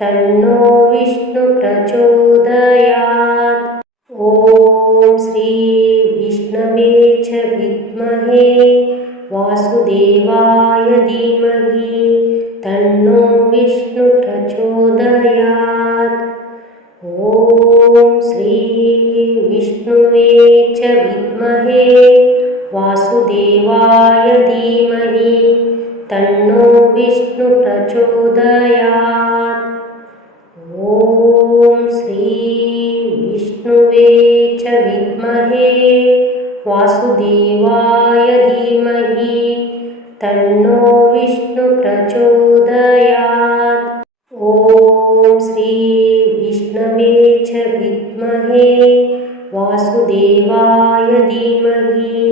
तन्नो विष्णुप्रचोदयात् ॐ श्रीविष्णवे च विद्महे। वासुदेवाय धीमहि। शिवाय धीमहि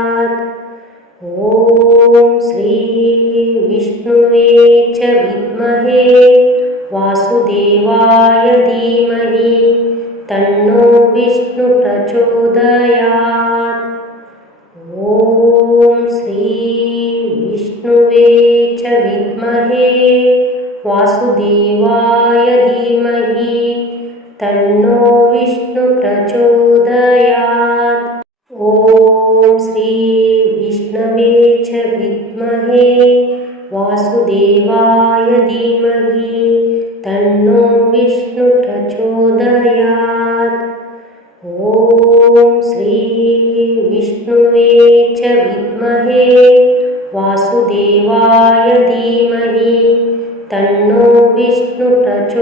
श्रीविष्णुवे च विद्महे वासुदेवाय धीमहि तन्नो विष्णुप्रचोदयात्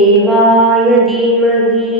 वासुदेवाय धीमहि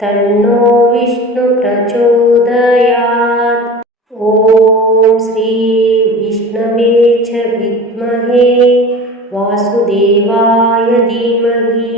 तन्नो विष्णुप्रचोदयात्। ॐ श्रीविष्णवे च विद्महे वासुदेवाय धीमहि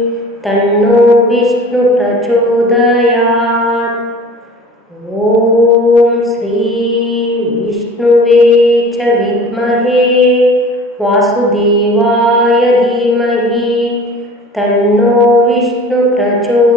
विष्णुप्रचोदयात् ॐ श्रीविष्णुवे च विद्महे वासुदेवाय धीमहि। तन्नो विष्णुप्रचोदयात्